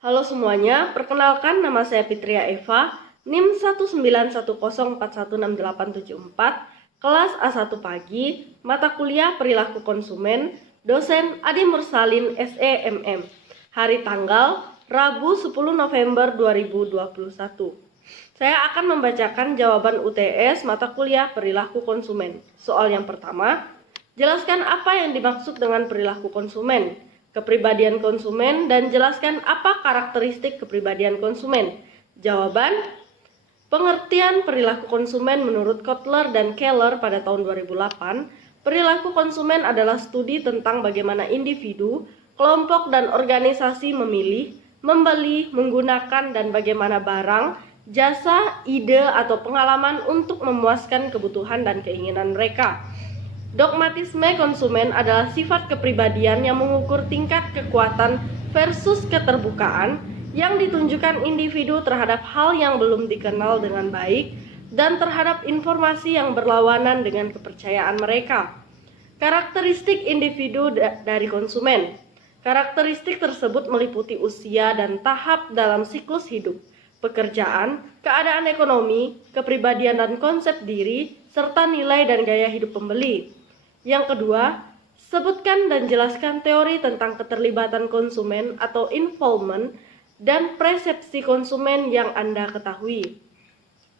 Halo semuanya, perkenalkan nama saya Fitria Eva, NIM 19104166874, kelas A1 pagi, mata kuliah perilaku konsumen, dosen Adi Mursalin SEMM. Hari tanggal Rabu 10 November 2021. Saya akan membacakan jawaban UTS mata kuliah perilaku konsumen. Soal yang pertama, jelaskan apa yang dimaksud dengan perilaku konsumen, kepribadian konsumen, dan jelaskan apa karakteristik kepribadian konsumen. Jawaban, pengertian perilaku konsumen menurut Kotler dan Keller pada tahun 2008, perilaku konsumen adalah studi tentang bagaimana individu, kelompok, dan organisasi memilih, membeli, menggunakan, dan bagaimana barang, jasa, ide, atau pengalaman untuk memuaskan kebutuhan dan keinginan mereka. Dogmatisme konsumen adalah sifat kepribadian yang mengukur tingkat kekuatan versus keterbukaan yang ditunjukkan individu terhadap hal yang belum dikenal dengan baik dan terhadap informasi yang berlawanan dengan kepercayaan mereka. Karakteristik individu dari konsumen. Karakteristik tersebut meliputi usia dan tahap dalam siklus hidup, pekerjaan, keadaan ekonomi, kepribadian dan konsep diri, serta nilai dan gaya hidup pembeli. Yang kedua, sebutkan dan jelaskan teori tentang keterlibatan konsumen atau involvement dan persepsi konsumen yang Anda ketahui.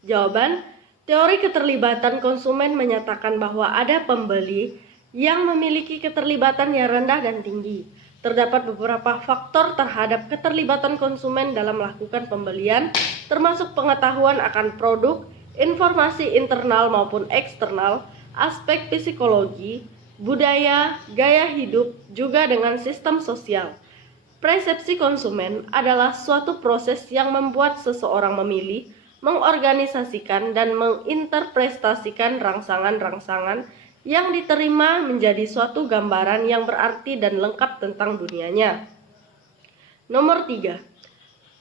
Jawaban, teori keterlibatan konsumen menyatakan bahwa ada pembeli yang memiliki keterlibatan yang rendah dan tinggi. Terdapat beberapa faktor terhadap keterlibatan konsumen dalam melakukan pembelian, termasuk pengetahuan akan produk, informasi internal maupun eksternal, aspek psikologi, budaya, gaya hidup, juga dengan sistem sosial. Persepsi konsumen adalah suatu proses yang membuat seseorang memilih, mengorganisasikan, dan menginterpretasikan rangsangan-rangsangan yang diterima menjadi suatu gambaran yang berarti dan lengkap tentang dunianya. Nomor 3.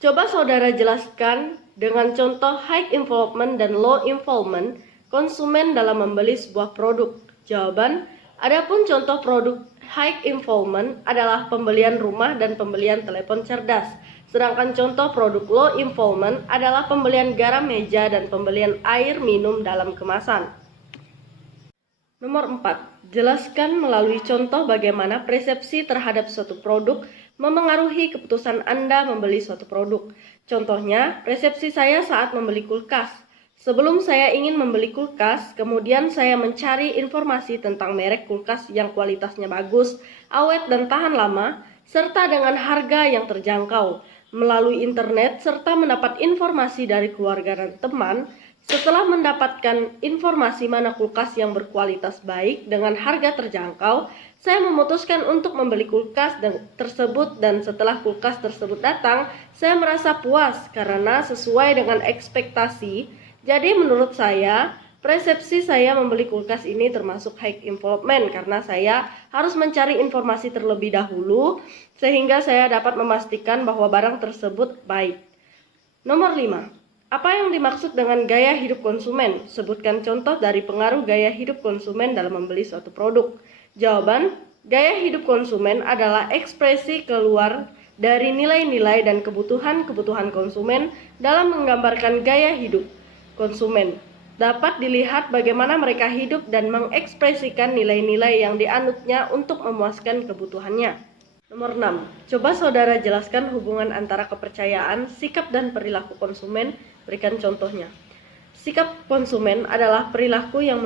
Coba saudara jelaskan dengan contoh high involvement dan low involvement konsumen dalam membeli sebuah produk. Jawaban, adapun contoh produk high involvement adalah pembelian rumah dan pembelian telepon cerdas. Sedangkan contoh produk low involvement adalah pembelian garam meja dan pembelian air minum dalam kemasan. Nomor 4. Jelaskan melalui contoh bagaimana persepsi terhadap suatu produk memengaruhi keputusan Anda membeli suatu produk. Contohnya, persepsi saya saat membeli kulkas. Sebelum saya ingin membeli kulkas, kemudian saya mencari informasi tentang merek kulkas yang kualitasnya bagus, awet dan tahan lama, serta dengan harga yang terjangkau. Melalui internet serta mendapat informasi dari keluarga dan teman, setelah mendapatkan informasi mana kulkas yang berkualitas baik dengan harga terjangkau, saya memutuskan untuk membeli kulkas tersebut dan setelah kulkas tersebut datang, saya merasa puas karena sesuai dengan ekspektasi. Jadi menurut saya, persepsi saya membeli kulkas ini termasuk high involvement karena saya harus mencari informasi terlebih dahulu sehingga saya dapat memastikan bahwa barang tersebut baik. Nomor 5. Apa yang dimaksud dengan gaya hidup konsumen? Sebutkan contoh dari pengaruh gaya hidup konsumen dalam membeli suatu produk. Jawaban, gaya hidup konsumen adalah ekspresi keluar dari nilai-nilai dan kebutuhan-kebutuhan konsumen dalam menggambarkan gaya hidup. Konsumen dapat dilihat bagaimana mereka hidup dan mengekspresikan nilai-nilai yang dianutnya untuk memuaskan kebutuhannya. Nomor 6. Coba saudara jelaskan hubungan antara kepercayaan, sikap, dan perilaku konsumen. Berikan contohnya. Sikap konsumen adalah perilaku yang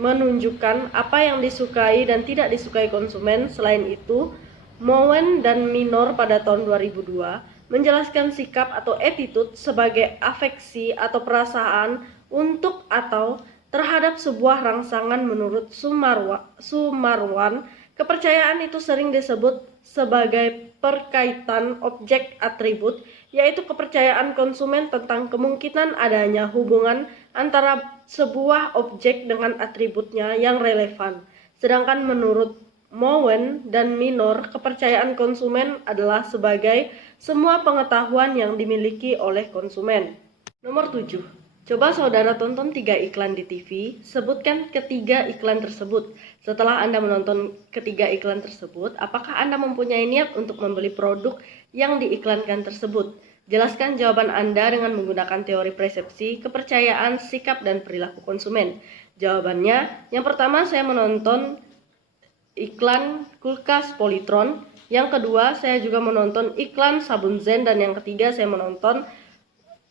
menunjukkan apa yang disukai dan tidak disukai konsumen. Selain itu, Mowen dan Minor pada tahun 2002 menjelaskan sikap atau attitude sebagai afeksi atau perasaan untuk atau terhadap sebuah rangsangan. Menurut Sumarwan, kepercayaan itu sering disebut sebagai perkaitan objek atribut, yaitu kepercayaan konsumen tentang kemungkinan adanya hubungan antara sebuah objek dengan atributnya yang relevan. Sedangkan menurut Mowen dan Minor, kepercayaan konsumen adalah sebagai semua pengetahuan yang dimiliki oleh konsumen. Nomor 7. Coba saudara tonton 3 iklan di TV, sebutkan ketiga iklan tersebut. Setelah Anda menonton ketiga iklan tersebut, apakah Anda mempunyai niat untuk membeli produk yang diiklankan tersebut? Jelaskan jawaban Anda dengan menggunakan teori persepsi, kepercayaan, sikap, dan perilaku konsumen. Jawabannya, yang pertama saya menonton iklan kulkas Polytron, yang kedua saya juga menonton iklan sabun Zen, dan yang ketiga saya menonton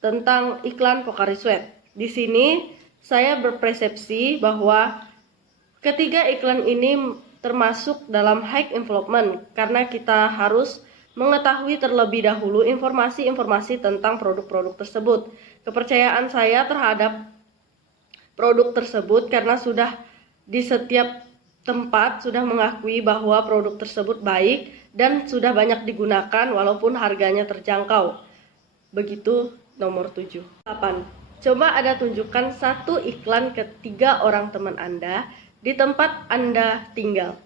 tentang iklan Pocari Sweat. Di sini saya berpersepsi bahwa ketiga iklan ini termasuk dalam high involvement karena kita harus mengetahui terlebih dahulu informasi-informasi tentang produk-produk tersebut. Kepercayaan saya terhadap produk tersebut karena sudah di setiap tempat sudah mengakui bahwa produk tersebut baik dan sudah banyak digunakan walaupun harganya terjangkau. Begitu nomor 7. 8. Coba Anda tunjukkan satu iklan ke 3 orang teman Anda di tempat Anda tinggal.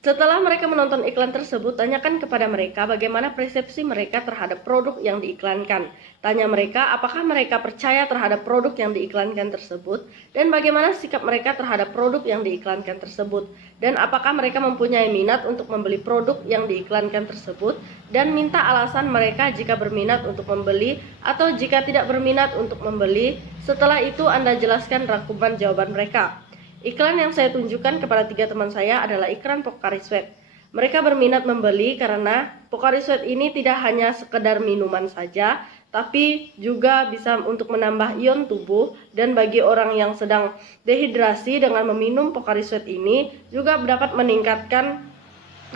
Setelah mereka menonton iklan tersebut, tanyakan kepada mereka bagaimana persepsi mereka terhadap produk yang diiklankan. Tanya mereka apakah mereka percaya terhadap produk yang diiklankan tersebut, dan bagaimana sikap mereka terhadap produk yang diiklankan tersebut, dan apakah mereka mempunyai minat untuk membeli produk yang diiklankan tersebut, dan minta alasan mereka jika berminat untuk membeli atau jika tidak berminat untuk membeli. Setelah itu Anda jelaskan rangkuman jawaban mereka. Iklan yang saya tunjukkan kepada 3 teman saya adalah iklan Pocari Sweat. Mereka berminat membeli karena Pocari Sweat ini tidak hanya sekedar minuman saja, tapi juga bisa untuk menambah ion tubuh, dan bagi orang yang sedang dehidrasi dengan meminum Pocari Sweat ini juga dapat meningkatkan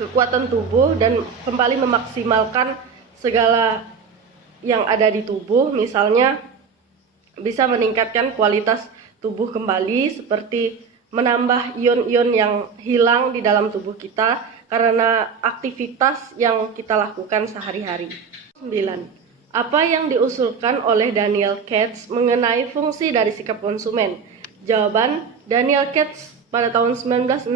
kekuatan tubuh dan kembali memaksimalkan segala yang ada di tubuh. Misalnya bisa meningkatkan kualitas tubuh kembali seperti menambah ion-ion yang hilang di dalam tubuh kita karena aktivitas yang kita lakukan sehari-hari. 9. Apa yang diusulkan oleh Daniel Katz mengenai fungsi dari sikap konsumen? Jawaban, Daniel Katz pada tahun 1960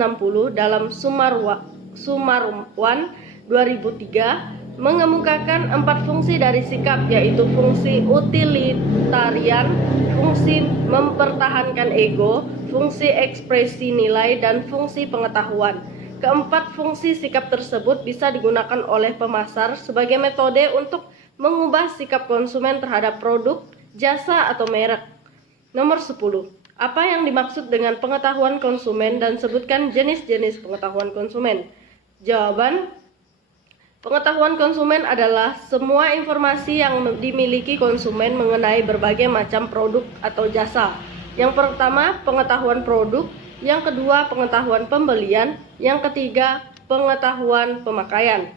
dalam Sumarum 1 2003 mengemukakan 4 fungsi dari sikap, yaitu fungsi utilitarian, fungsi mempertahankan ego, fungsi ekspresi nilai, dan fungsi pengetahuan. Keempat fungsi sikap tersebut bisa digunakan oleh pemasar sebagai metode untuk mengubah sikap konsumen terhadap produk, jasa, atau merek. Nomor 10. Apa yang dimaksud dengan pengetahuan konsumen dan sebutkan jenis-jenis pengetahuan konsumen? Jawaban, pengetahuan konsumen adalah semua informasi yang dimiliki konsumen mengenai berbagai macam produk atau jasa. Yang pertama, pengetahuan produk. Yang kedua, pengetahuan pembelian. Yang ketiga, pengetahuan pemakaian.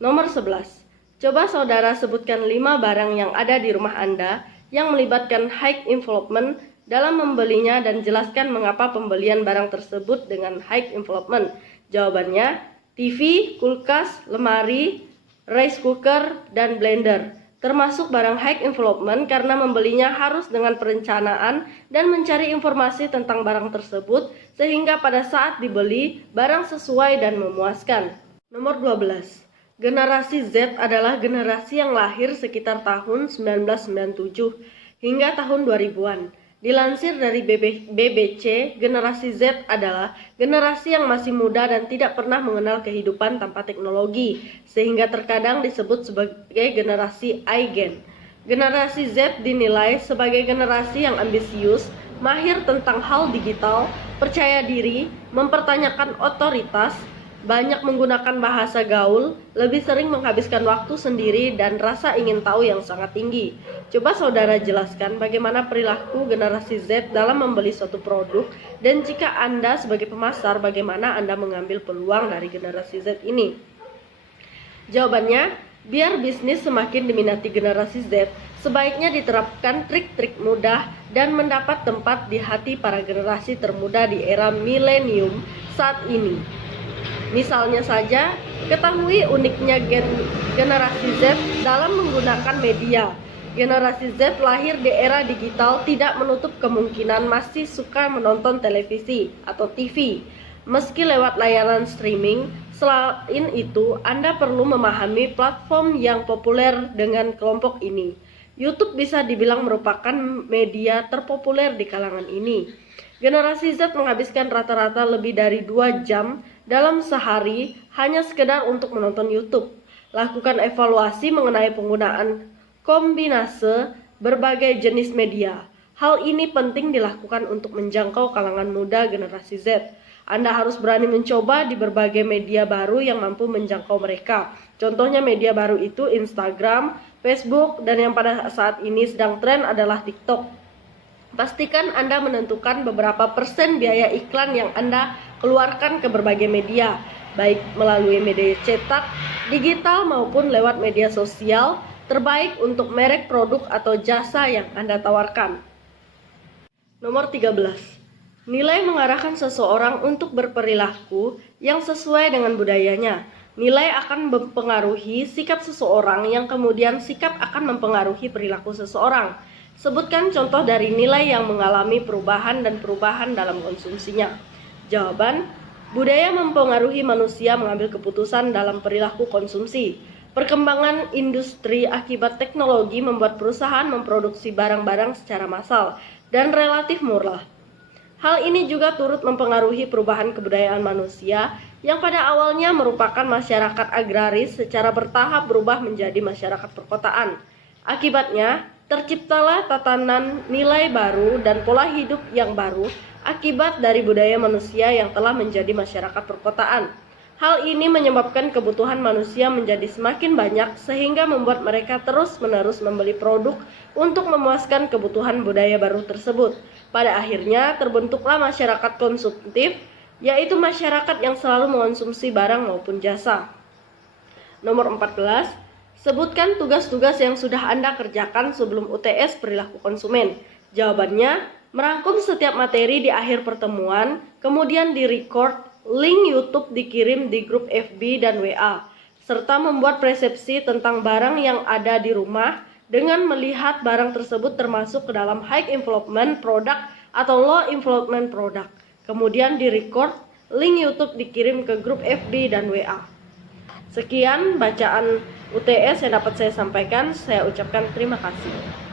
Nomor 11. Coba saudara sebutkan 5 barang yang ada di rumah Anda yang melibatkan high involvement dalam membelinya dan jelaskan mengapa pembelian barang tersebut dengan high involvement. Jawabannya, TV, kulkas, lemari, rice cooker, dan blender. Termasuk barang high involvement karena membelinya harus dengan perencanaan dan mencari informasi tentang barang tersebut sehingga pada saat dibeli, barang sesuai dan memuaskan. Nomor 12. Generasi Z adalah generasi yang lahir sekitar tahun 1997 hingga tahun 2000-an. Dilansir dari BBC, generasi Z adalah generasi yang masih muda dan tidak pernah mengenal kehidupan tanpa teknologi, sehingga terkadang disebut sebagai generasi iGen. Generasi Z dinilai sebagai generasi yang ambisius, mahir tentang hal digital, percaya diri, mempertanyakan otoritas, banyak menggunakan bahasa gaul, lebih sering menghabiskan waktu sendiri, dan rasa ingin tahu yang sangat tinggi. Coba saudara jelaskan bagaimana perilaku generasi Z dalam membeli suatu produk, dan jika Anda sebagai pemasar, bagaimana Anda mengambil peluang dari generasi Z ini? Jawabannya, biar bisnis semakin diminati generasi Z, sebaiknya diterapkan trik-trik mudah dan mendapat tempat di hati para generasi termuda di era milenium saat ini. Misalnya saja, ketahui uniknya generasi Z dalam menggunakan media. Generasi Z lahir di era digital tidak menutup kemungkinan masih suka menonton televisi atau TV, meski lewat layanan streaming. Selain itu, Anda perlu memahami platform yang populer dengan kelompok ini. YouTube bisa dibilang merupakan media terpopuler di kalangan ini. Generasi Z menghabiskan rata-rata lebih dari 2 jam dalam sehari hanya sekedar untuk menonton YouTube. Lakukan evaluasi mengenai penggunaan kombinase berbagai jenis media. Hal ini penting dilakukan untuk menjangkau kalangan muda generasi Z. Anda harus berani mencoba di berbagai media baru yang mampu menjangkau mereka. Contohnya media baru itu Instagram, Facebook, dan yang pada saat ini sedang tren adalah TikTok. Pastikan Anda menentukan beberapa persen biaya iklan yang Anda keluarkan ke berbagai media, baik melalui media cetak, digital maupun lewat media sosial, terbaik untuk merek produk atau jasa yang Anda tawarkan. Nomor 13. Nilai mengarahkan seseorang untuk berperilaku yang sesuai dengan budayanya. Nilai akan mempengaruhi sikap seseorang yang kemudian sikap akan mempengaruhi perilaku seseorang. Sebutkan contoh dari nilai yang mengalami perubahan dan perubahan dalam konsumsinya. Jawaban, budaya mempengaruhi manusia mengambil keputusan dalam perilaku konsumsi. Perkembangan industri akibat teknologi membuat perusahaan memproduksi barang-barang secara massal dan relatif murah. Hal ini juga turut mempengaruhi perubahan kebudayaan manusia yang pada awalnya merupakan masyarakat agraris secara bertahap berubah menjadi masyarakat perkotaan. Akibatnya, terciptalah tatanan nilai baru dan pola hidup yang baru akibat dari budaya manusia yang telah menjadi masyarakat perkotaan. Hal ini menyebabkan kebutuhan manusia menjadi semakin banyak sehingga membuat mereka terus-menerus membeli produk untuk memuaskan kebutuhan budaya baru tersebut. Pada akhirnya terbentuklah masyarakat konsumtif, yaitu masyarakat yang selalu mengonsumsi barang maupun jasa. Nomor 14, sebutkan tugas-tugas yang sudah Anda kerjakan sebelum UTS perilaku konsumen. Jawabannya, merangkum setiap materi di akhir pertemuan, kemudian di-record. Link YouTube dikirim di grup FB dan WA, serta membuat persepsi tentang barang yang ada di rumah dengan melihat barang tersebut termasuk ke dalam high influence product atau low influence product. Kemudian di-record, link YouTube dikirim ke grup FB dan WA. Sekian bacaan UTS yang dapat saya sampaikan. Saya ucapkan terima kasih.